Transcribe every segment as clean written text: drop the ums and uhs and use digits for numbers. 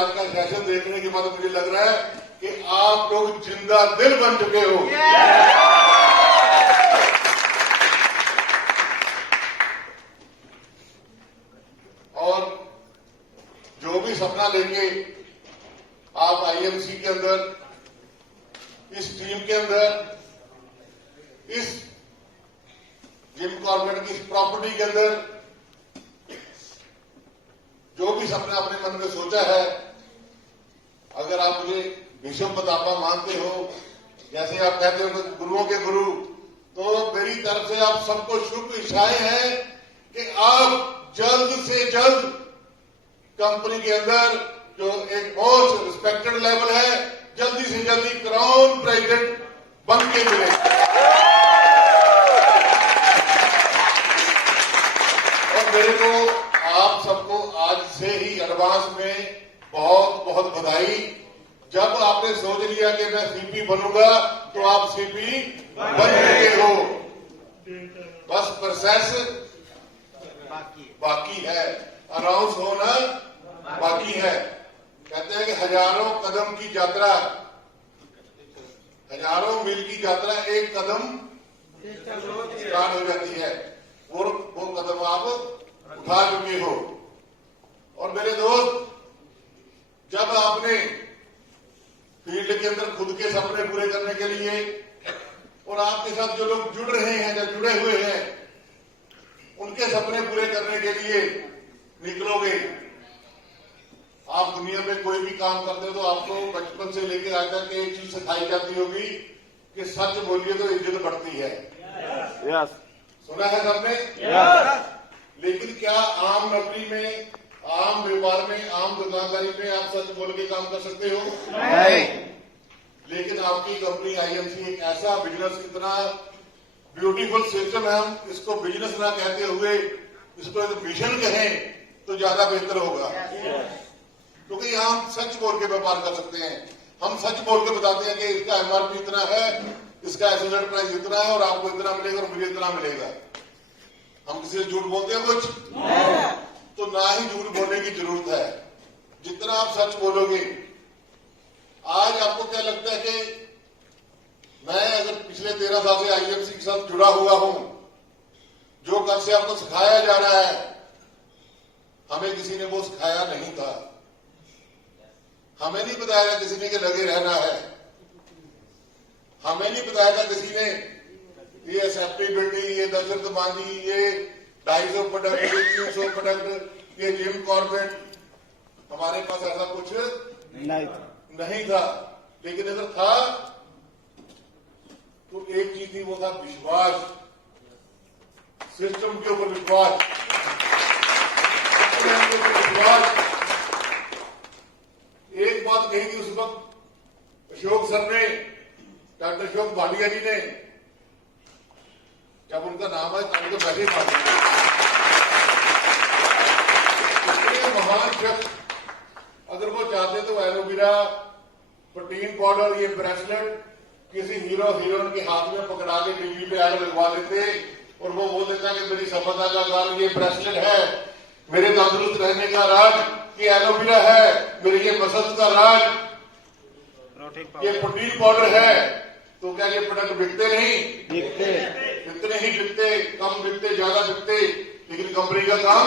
आज का सेशन देखने के बाद मुझे लग रहा है कि आप लोग जिंदा दिल बन चुके हो। और जो भी सपना लेंगे आप आईएमसी के अंदर, इस टीम के अंदर, इस जिम कॉर्पोरेट की इस प्रॉपर्टी के अंदर जो भी सपना अपने मन में सोचा है, अगर आप मुझे भीष्म पितामह मानते हो, जैसे आप कहते हो कि गुरुओं के गुरु, तो मेरी तरफ से आप सबको शुभ इच्छाएं हैं कि आप जल्द से जल्द कंपनी के अंदर जो एक मोस्ट रिस्पेक्टेड लेवल है, जल्दी से जल्दी क्राउन प्रेसिडेंट बन के मिले। और मेरे को आप सबको आज से ही एडवांस में बहुत बहुत बधाई। जब आपने सोच लिया कि मैं सीपी बनूंगा तो आप सीपी बन चुके हो, बस प्रोसेस बाकी है, अनाउंस होना बाकी है। कहते हैं कि हजारों कदम की यात्रा, हजारों मील की यात्रा एक कदम स्टार्ट हो जाती है, वो कदम आप उठा चुके हो। और मेरे दोस्त, जब आपने फील्ड के अंदर खुद के सपने पूरे करने के लिए और आपके साथ जो लोग जुड़ रहे हैं या जुड़े हुए हैं, उनके सपने पूरे करने के लिए निकलोगे। आप दुनिया में कोई भी काम करते हो तो आपको बचपन से लेकर आज तक एक चीज सिखाई जाती होगी कि सच बोलिए तो इज्जत बढ़ती है। यस। सुना है सबने? लेकिन क्या आम नौकरी में, आम व्यापार में, आम दुकानदारी में आप सच बोल के काम कर सकते हो? नहीं। लेकिन आपकी कंपनी आईएमसी एक ऐसा बिजनेस, इतना ब्यूटीफुल सिस्टम है, हम इसको बिजनेस ना कहते हुए इसको एक मिशन कहें तो ज्यादा बेहतर होगा। क्योंकि यहाँ हम सच बोल के व्यापार कर सकते हैं। हम सच बोल के बताते हैं कि इसका एमआरपी इतना है, इसका एसोसिएट प्राइस इतना है और आपको इतना मिलेगा और मुझे इतना मिलेगा। हम किसी से झूठ बोलते हैं कुछ? तो ना ही झूठ बोलने की जरूरत है, जितना आप सच बोलोगे। आज आपको क्या लगता है कि मैं अगर पिछले 13 साल से आईएमसी के साथ जुड़ा हुआ हूं, जो कल से आपको सिखाया जा रहा है, हमें किसी ने वो सिखाया नहीं था। हमें नहीं बताया किसी ने कि लगे रहना है। हमें नहीं बताया था किसी ने ये एक्सेप्टेबिलिटी, ये दशरथ मांझी, ये 250 प्रोडक्ट, ये 300 प्रोडक्ट, ये जिम कॉर्पोरेट, हमारे पास ऐसा कुछ नहीं था। लेकिन अगर था तो एक चीज थी, वो था विश्वास, सिस्टम के ऊपर विश्वास। एक बात कही थी उस वक्त अशोक सर ने, डॉक्टर अशोक भाटिया जी ने, जब उनका नाम है तो बैठे महान शख्स, अगर वो चाहते तो एलोवेरा, प्रोटीन पाउडर, ये ब्रेसलेट किसी हीरो हीरोइन के हाथ में पकड़ा के टीवी पे ऐड लगवा देते और वो बोल देता कि मेरी सफलता का राज ये ब्रेसलेट है, मेरे तंदुरुस्त रहने का राज ये एलोवेरा है, मेरे ये मसल्स का राज ये प्रोटीन पाउडर है। तो क्या ये प्रोडक्ट बिकते नहीं? बिकते। इतने ही बिकते, कम बिकते, ज्यादा बिकते, लेकिन कंपनी का काम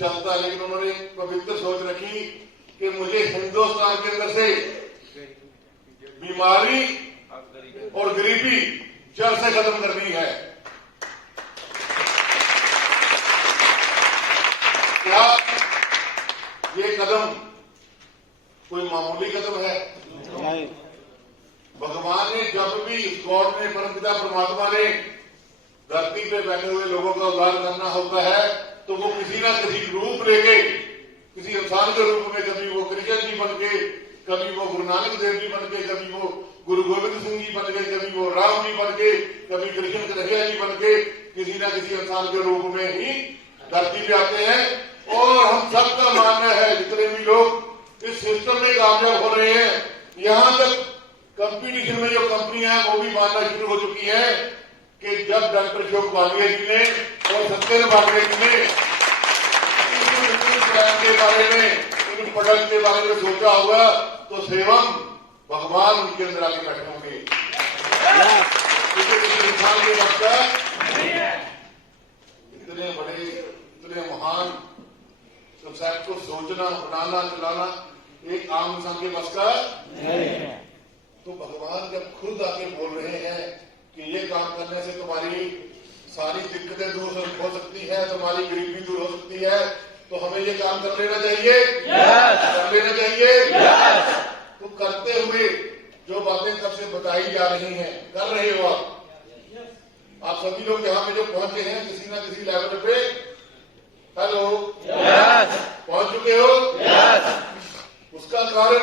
चलता। लेकिन उन्होंने पवित्र सोच रखी कि मुझे हिंदुस्तान के अंदर से बीमारी और गरीबी जड़ से खत्म करनी है। क्या ये कदम कोई मामूली कदम है? नहीं। भगवान ने जब भी, गॉड ने, परमपिता परमात्मा ने धरती पे बैठे हुए लोगों का उद्धार करना होता है तो वो किसी ना किसी रूप लेके, किसी इंसान के रूप में, कभी वो कृष्ण जी बन के, कभी वो गुरु नानक देव जी बन के, कभी वो गुरु गोविंद सिंह जी बन के, कभी वो राम जी बन के, कभी कृष्ण कन्हैया जी बन के, किसी ना किसी इंसान के रूप में ही धरती पे आते हैं। और हम सबका मानना है, जितने भी लोग इस सिस्टम में कामयाब हो रहे हैं, यहां तक कंपटीशन में जो कंपनियां हैं वो भी मानना शुरू हो चुकी है कि जब डॉक्टर अशोक भाटिया जी ने और सत्येंद्र भाटिया जी ने के बारे में कुछ पटल के बारे में सोचा होगा तो स्वयं भगवान उनके अंदर आके बैठे होंगे। किसी इंसान के वक्त इतने बड़े, इतने महान कंसेप्ट को सोचना, बनाना, चलाना एक आम इंसान के बस का नहीं है। तो भगवान जब खुद आके बोल रहे हैं कि ये काम करने से तुम्हारी सारी दिक्कतें दूर हो सकती है, तुम्हारी गरीबी दूर हो सकती है, तो हमें ये काम कर लेना चाहिए, कर लेना चाहिए। तो करते हुए जो बातें तब से बताई जा रही हैं, कर रहे हो आप सभी लोग यहाँ पे जो पहुंचे हैं किसी ना किसी लेवल पे, हेलो, पहुंच चुके हो। उसका कारण,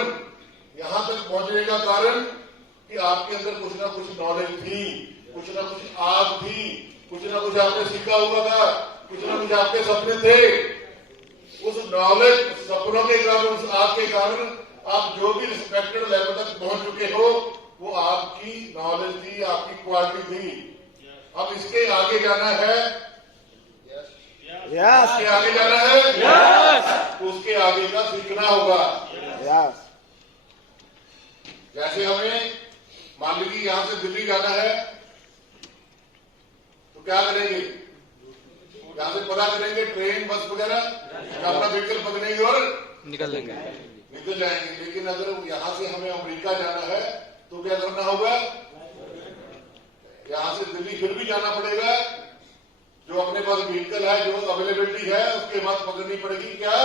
यहाँ तक पहुंचने का कारण कि आपके अंदर कुछ ना कुछ नॉलेज थी, कुछ ना कुछ आग थी, कुछ ना कुछ आपने सीखा हुआ था, कुछ ना कुछ आपके सपने थे। उस नॉलेज, सपनों के कारण, उस आग के कारण आप जो भी रिस्पेक्टेड लेवल तक पहुंच चुके हो वो आपकी नॉलेज थी, आपकी क्वालिटी थी। अब इसके आगे जाना है, इसके आगे जाना है, तो उसके आगे का सीखना होगा। जैसे हमें मान लीजिए यहां से दिल्ली जाना है तो क्या करेंगे, यहां से पता करेंगे ट्रेन, बस वगैरह, अपना व्हीकल पकड़ेंगे और निकल जाएंगे। लेकिन अगर यहां से हमें अमेरिका जाना है तो क्या करना होगा, यहां से दिल्ली फिर भी जाना पड़ेगा, जो अपने पास व्हीकल है, जो अवेलेबिलिटी है, उसके बाद पकड़नी पड़ेगी क्या,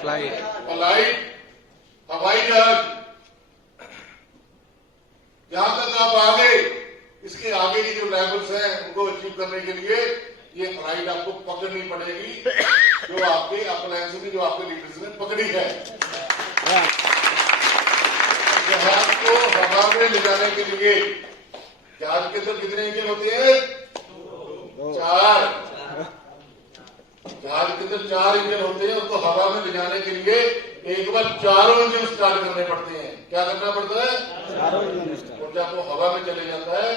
फ्लाइट, हवाई जहाज। जहां तक आप आगे, इसके आगे की जो लेवल्स हैं उनको अचीव करने के लिए ये फ्लाइट आपको पकड़नी पड़ेगी, जो आपके अप्लायंस ने, जो आपके लीडर्स ने पकड़ी है। जहाज को हवा में ले जाने के लिए जहाज के अंदर कितने इंजन होते हैं, 4। जहाज के अंदर 4 इंजन होते हैं, उसको हवा में ले जाने के लिए एक बार 4 इंजन स्टार्ट करने पड़ते हैं। क्या करना पड़ता है, 4 इंजन। और जब वो हवा में चले जाता है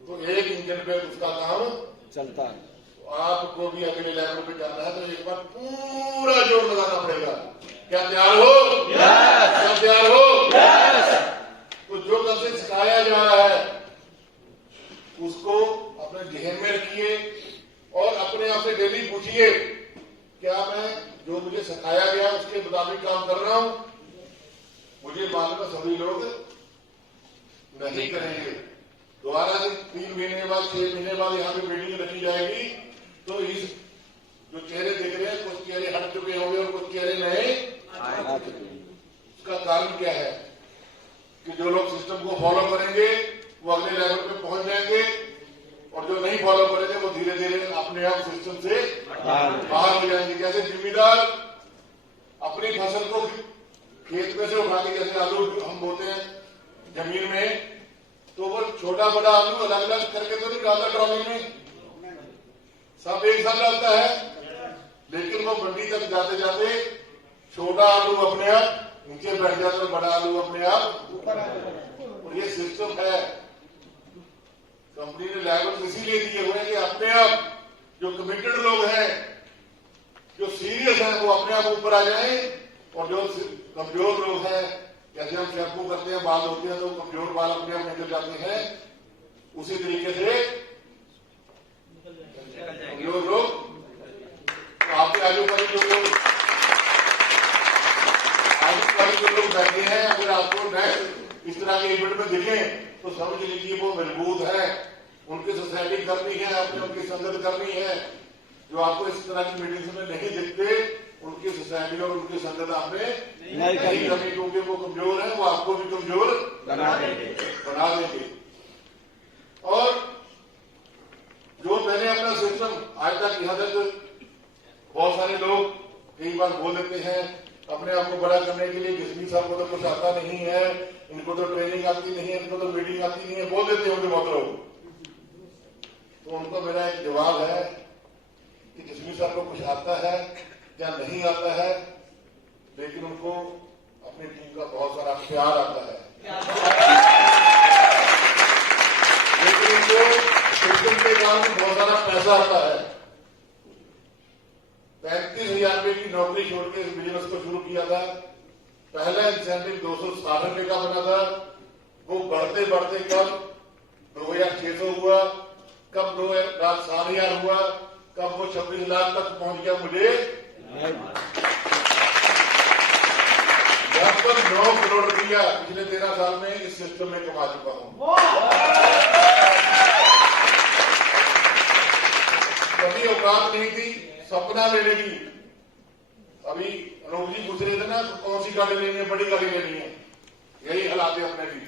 तो एक इंजन पे उसका काम चलता है। तो आपको भी अगले लेवल पे जाना है तो एक बार पूरा जोर लगाना पड़ेगा। क्या तैयार हो? क्या तैयार हो? तो जो कब से सिखाया जा रहा है उसको अपने जहन में रखिए और अपने आप से डेली पूछिए, क्या मैं जो मुझे सिखाया गया उसके मुताबिक काम कर रहा हूं? मुझे मालूम है सभी लोग नहीं करेंगे। दोबारा से 3 महीने बाद, 6 महीने बाद यहाँ पे मीटिंग रखी जाएगी तो इस जो चेहरे दिख रहे हैं, कुछ चेहरे हट चुके होंगे और कुछ चेहरे नए आ चुके हैं। उसका कारण क्या है कि जो लोग सिस्टम को फॉलो करेंगे वो अगले लेवल पे पहुंच जाएंगे और जो नहीं फॉलो करेंगे वो धीरे धीरे अपने आप सिस्टम से बाहर हो जाएंगे। जैसे जिम्मेदार अपनी फसल को खेत में से उठा के, जैसे आलू हम बोते हैं जमीन में, तो वो छोटा बड़ा आलू अलग अलग करके तो नहीं डालता ट्रॉली में, सब एक साथ डालता है, लेकिन वो मंडी तक जाते जाते छोटा आलू अपने आप नीचे बैठ जाता है, बड़ा आलू अपने आप ऊपर आ जाता है। और ये सिस्टम है, कंपनी ने लेवल इसीलिए दिए हुए हैं कि अपने आप जो कमिटेड लोग हैं, जो सीरियस हैं, वो अपने आप ऊपर आ जाएं और जो कमजोर लोग हैं, जैसे हम शैम्पू करते हैं, बाल होते हैं तो कमजोर बाल अपने आप निकल जाते हैं, उसी तरीके से कमजोर लोग आपके आजू बाजू जो लोग बैठे हैं, अगर आपको नेक्स्ट इस तरह के इवेंट में दिखे तो समझ लीजिए वो मजबूत है, उनकी सोसाइटी करनी है, आपने उनकी संगत करनी है। जो आपको इस तरह की मीटिंग्स में नहीं दिखते, उनकी सोसाइटी और उनकी संगत आपने नहीं करनी, क्योंकि वो कमजोर है, वो आपको भी कमजोर बना देंगे। और जो मैंने अपना सिस्टम आज तक यहाँ तक, बहुत सारे लोग कई बार बोल देते हैं अपने आप को बड़ा करने के लिए, किसमी साहब को तो कुछ आता नहीं है, इनको तो ट्रेनिंग आती नहीं है, इनको तो मीटिंग आती नहीं है, बोल देते होंगे बहुत लोग। तो उनको मेरा एक जवाब है कि किसमी साहब को कुछ आता है या नहीं आता है, लेकिन उनको अपनी टीम का बहुत सारा प्यार आता है, लेकिन उनको सिस्टम के कारण बहुत सारा पैसा आता है। 35,000 रुपए की नौकरी छोड़ के इस बिजनेस में उसको शुरू किया था। पहला इंसेंटिव 260 रुपए का बना था, वो बढ़ते बढ़ते कब 2600 हुआ, कब 7,000 हुआ, कब वो 26 लाख तक पहुंच गया। मुझे लगभग 9 करोड़ रुपया पिछले 13 साल में इस सिस्टम में कमा चुका हूं। कभी औकात नहीं थी सपना लेने की। अभी अनूप जी पूछ रहे थे ना, कौन सी गाड़ी लेनी है, बड़ी गाड़ी लेनी है, यही हालात है अपने भी।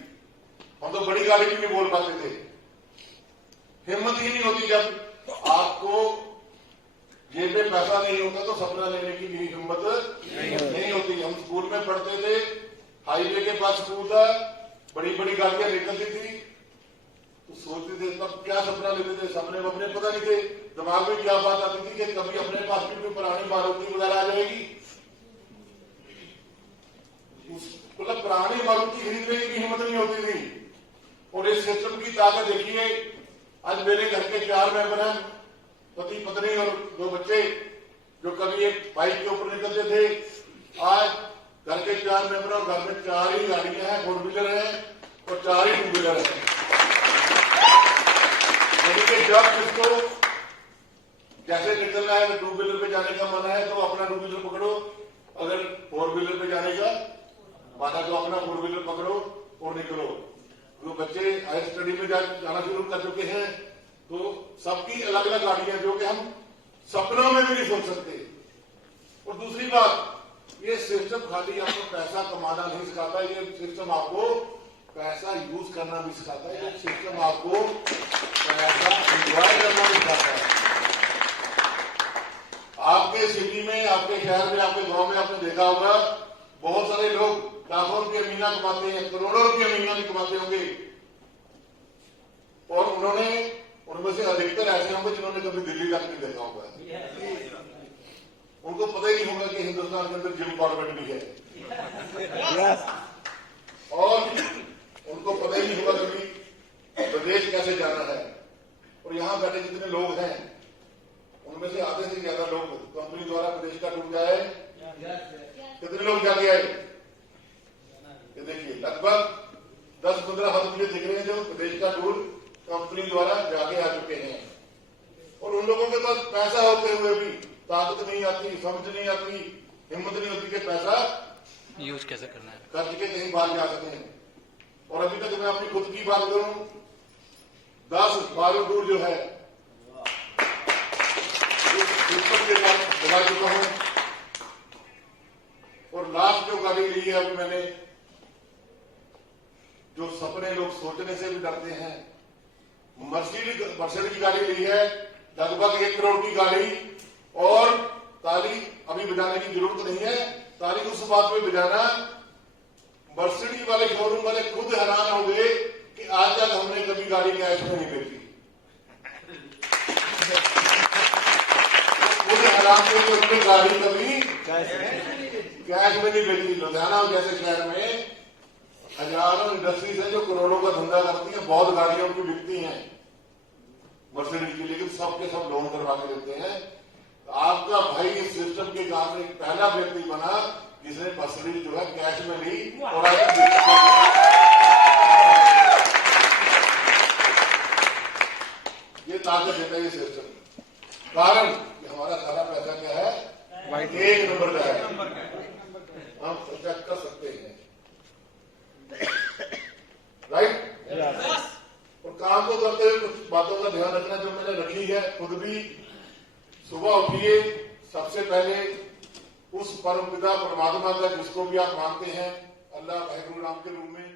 हम तो बड़ी गाड़ी की भी बोल पाते थे, हिम्मत ही नहीं होती। जब आपको जेब में पैसा नहीं होता तो सपना लेने की भी हिम्मत नहीं होती। हम स्कूल में पढ़ते थे, हाईवे के पास स्कूल था, बड़ी बड़ी गाड़ियां निकलती थी, तो सोचते थे तब क्या सपना लेते थे, सपने वपने पता नहीं थे। दिमाग में क्या बात आती थी कि कभी अपने पास भी कोई पुरानी मारुति वगैरह आ जाएगी। मतलब पुरानी मारुति खरीदने की हिम्मत नहीं होती थी। और इस सिस्टम की ताकत देखिए, आज मेरे घर के 4 मेंबर हैं, पति पत्नी और 2 बच्चे, जो कभी एक बाइक के ऊपर निकलते थे, आज घर के 4 मेंबर और घर में 4 ही गाड़ियां हैं, 4 व्हीलर है और 4 ही 2 व्हीलर है। जब जिसको जैसे निकलना है, 2 व्हीलर पे जाने का मन है तो अपना 2 व्हीलर पकड़ो, अगर 4 व्हीलर पे जाने का माना तो अपना 4 व्हीलर पकड़ो और निकलो। जो बच्चे हायर स्टडी में जाना शुरू कर चुके हैं, तो सबकी अलग अलग गाड़ियां जो कि हम सपनों में भी नहीं सोच सकते। और दूसरी बात, ये सिस्टम खाली आपको पैसा कमाना नहीं सिखाता, ये सिस्टम आपको पैसा यूज करना भी सिखाता है। ये सिस्टम आपको पैसा एंजॉय करना भी सिखाता है। आपके सिटी में, आपके शहर में, आपके गांव में आपने देखा होगा, बहुत सारे लोग लाखों रुपये महीना कमाते हैं, करोड़ों रुपये महीना भी कमाते होंगे, और उनमें से अधिकतर ऐसे होंगे जिन्होंने कभी दिल्ली तक नहीं देखा होगा। उनको पता ही नहीं होगा कि हिंदुस्तान के अंदर जिम कॉर्बेट भी है, और उनको पता ही नहीं होगा कभी प्रदेश कैसे जाना है। और यहाँ बैठे जितने लोग हैं, उनमें से आधे से ज्यादा लोग कंपनी द्वारा प्रदेश का टूर गया है। कितने लोग जाके आए, ये देखिए, लगभग 10-15 हाथ मुझे दिख रहे हैं जो प्रदेश का टूर कंपनी द्वारा जाके आ चुके हैं। और उन लोगों के पास पैसा होते हुए भी ताकत नहीं आती, समझ नहीं आती, हिम्मत नहीं होती कि पैसा यूज कैसे करना है, खर्च के कहीं बाहर जा सके। और अभी तक मैं अपनी खुद की बात करूं, 10-12 टूर जो है के साथ लगा चुका हूं। और लास्ट जो गाड़ी ली है अभी मैंने, जो सपने लोग सोचने से भी डरते हैं, मर्सिडीज की गाड़ी ली है, लगभग 1 करोड़ की गाड़ी। और ताली अभी बजाने की जरूरत नहीं है, ताली उस बात में बजाना, मर्सिडीज वाले शोरूम वाले खुद हैरान हो गए कि आज तक हमने कभी गाड़ी कैश में नहीं बेची। खुद हैरान थे कि उन्होंने गाड़ी कभी कैश में नहीं बेची। लुधियाना जैसे शहर में हजारों इंडस्ट्रीज है जो करोड़ों का धंधा करती है, बहुत गाड़ियों की बिकती हैं मर्सिडीज की, लेकिन सबके सब लोन करवा के देते हैं। तो आपका भाई इस सिस्टम के काम में पहला व्यक्ति बना जिसने मर्सिडीज जो है कैश में ली। और ये ताकत देता है ये सिस्टम, कारण कि हमारा सारा पैसा क्या है, 1 नंबर का है, हम चेक कर सकते हैं, राइट। और काम को करते हुए कुछ बातों का ध्यान रखना जो मैंने रखी है, खुद भी सुबह उठिए, सबसे पहले उस परमपिता परमात्मा का जिसको भी आप मानते हैं, अल्लाह वाहिगुरु नाम के रूप में